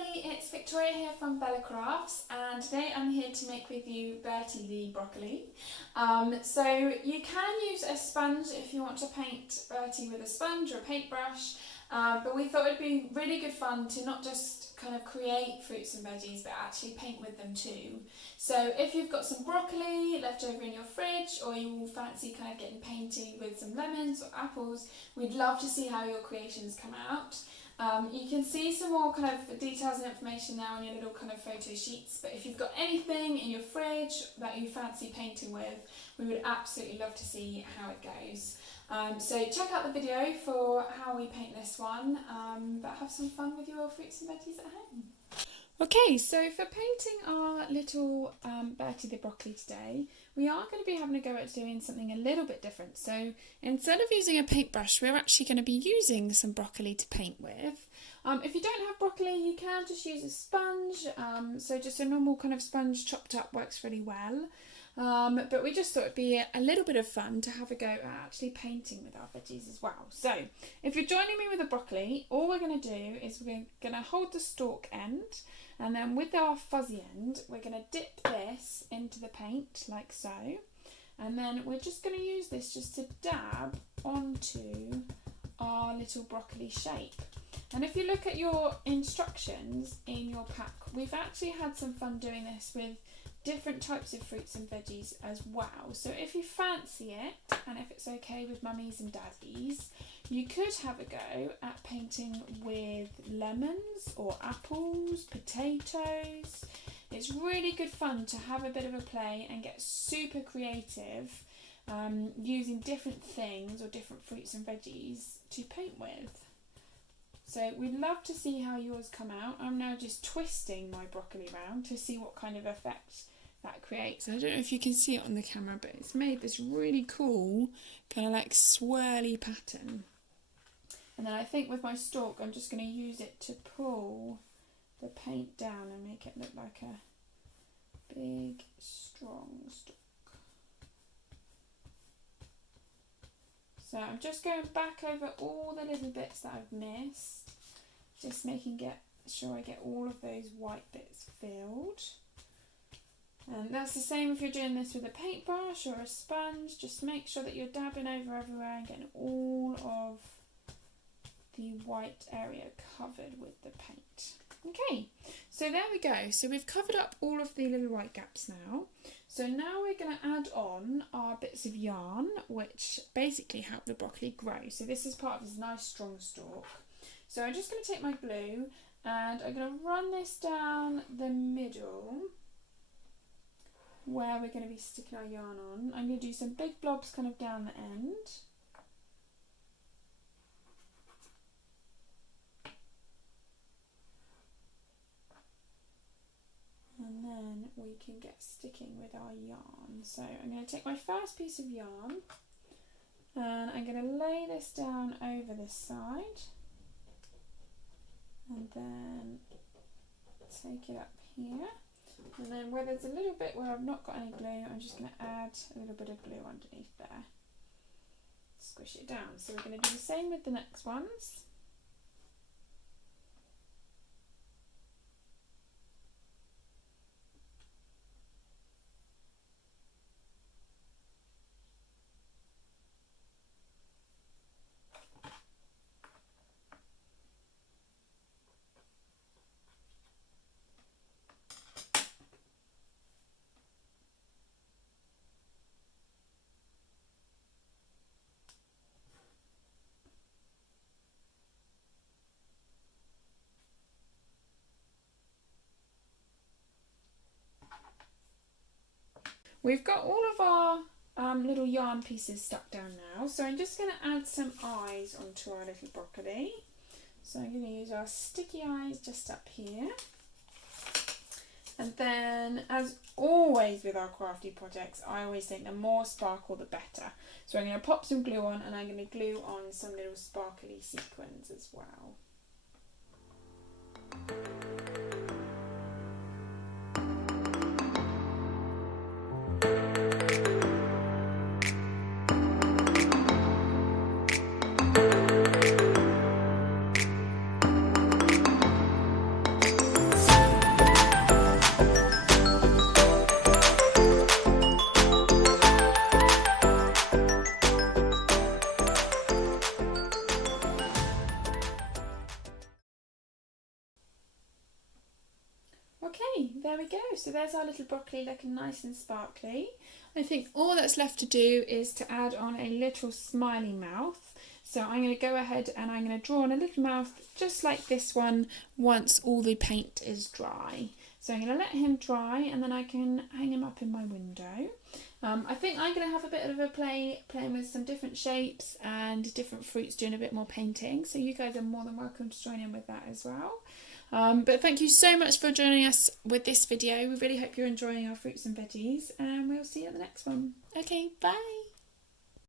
everybody, it's Victoria here from Bella Crafts, and today I'm here to make with you Bertie the Broccoli. So you can use a sponge if you want to paint Bertie with a sponge or a paintbrush, but we thought it'd be really good fun to not just kind of create fruits and veggies but actually paint with them too. So if you've got some broccoli left over in your fridge, or you fancy kind of getting painty with some lemons or apples, we'd love to see how your creations come out. You can see some more kind of details and information now on your little kind of photo sheets, but if you've got anything in your fridge that you fancy painting with, we would absolutely love to see how it goes. So check out the video for how we paint this one, but have some fun with your fruits and veggies at home. Okay, so for painting our little Bertie the Broccoli today, we are going to be having a go at doing something a little bit different. So instead of using a paintbrush, we're actually going to be using some broccoli to paint with. If you don't have broccoli, you can just use a sponge. So just a normal kind of sponge chopped up works really well. But we just thought it'd be a little bit of fun to have a go at actually painting with our veggies as well. So if you're joining me with the broccoli, all we're going to do is we're going to hold the stalk end, and then with our fuzzy end, we're going to dip this into the paint like so. And then we're just going to use this just to dab onto our little broccoli shape. And if you look at your instructions in your pack, we've actually had some fun doing this with different types of fruits and veggies as well. So if you fancy it, and if it's okay with mummies and daddies, you could have a go at painting with lemons or apples, potatoes. It's really good fun to have a bit of a play and get super creative using different things or different fruits and veggies to paint with. So we'd love to see how yours come out. I'm now just twisting my broccoli round to see what kind of effect that creates. I don't know if you can see it on the camera, but it's made this really cool kind of like swirly pattern. And then I think with my stalk, I'm just going to use it to pull the paint down and make it look like a big, strong stalk. So I'm just going back over all the little bits that I've missed, just making sure I get all of those white bits filled. And that's the same if you're doing this with a paintbrush or a sponge. Just make sure that you're dabbing over everywhere and getting all of the white area covered with the paint. Okay, so there we go. So we've covered up all of the little white gaps now. So now we're going to add on our bits of yarn, which basically help the broccoli grow. So this is part of this nice strong stalk. So I'm just going to take my glue and I'm going to run this down the middle where we're going to be sticking our yarn on. I'm going to do some big blobs kind of down the end. And then we can get sticking with our yarn. So I'm going to take my first piece of yarn and I'm going to lay this down over this side and then take it up here. And then where there's a little bit where I've not got any glue, I'm just going to add a little bit of glue underneath there. Squish it down. So we're going to do the same with the next ones. We've got all of our little yarn pieces stuck down now, so I'm just going to add some eyes onto our little broccoli. So I'm going to use our sticky eyes just up here. And then, as always with our crafty projects, I always think the more sparkle the better. So I'm going to pop some glue on and I'm going to glue on some little sparkly sequins as well. Okay, there we go. So there's our little broccoli looking nice and sparkly. I think all that's left to do is to add on a little smiley mouth. So I'm going to go ahead and I'm going to draw on a little mouth just like this one once all the paint is dry. So I'm going to let him dry and then I can hang him up in my window. I think I'm going to have a bit of a playing with some different shapes and different fruits, doing a bit more painting. So you guys are more than welcome to join in with that as well. But thank you so much for joining us with this video. We really hope you're enjoying our fruits and veggies, and we'll see you at the next one. Okay, bye.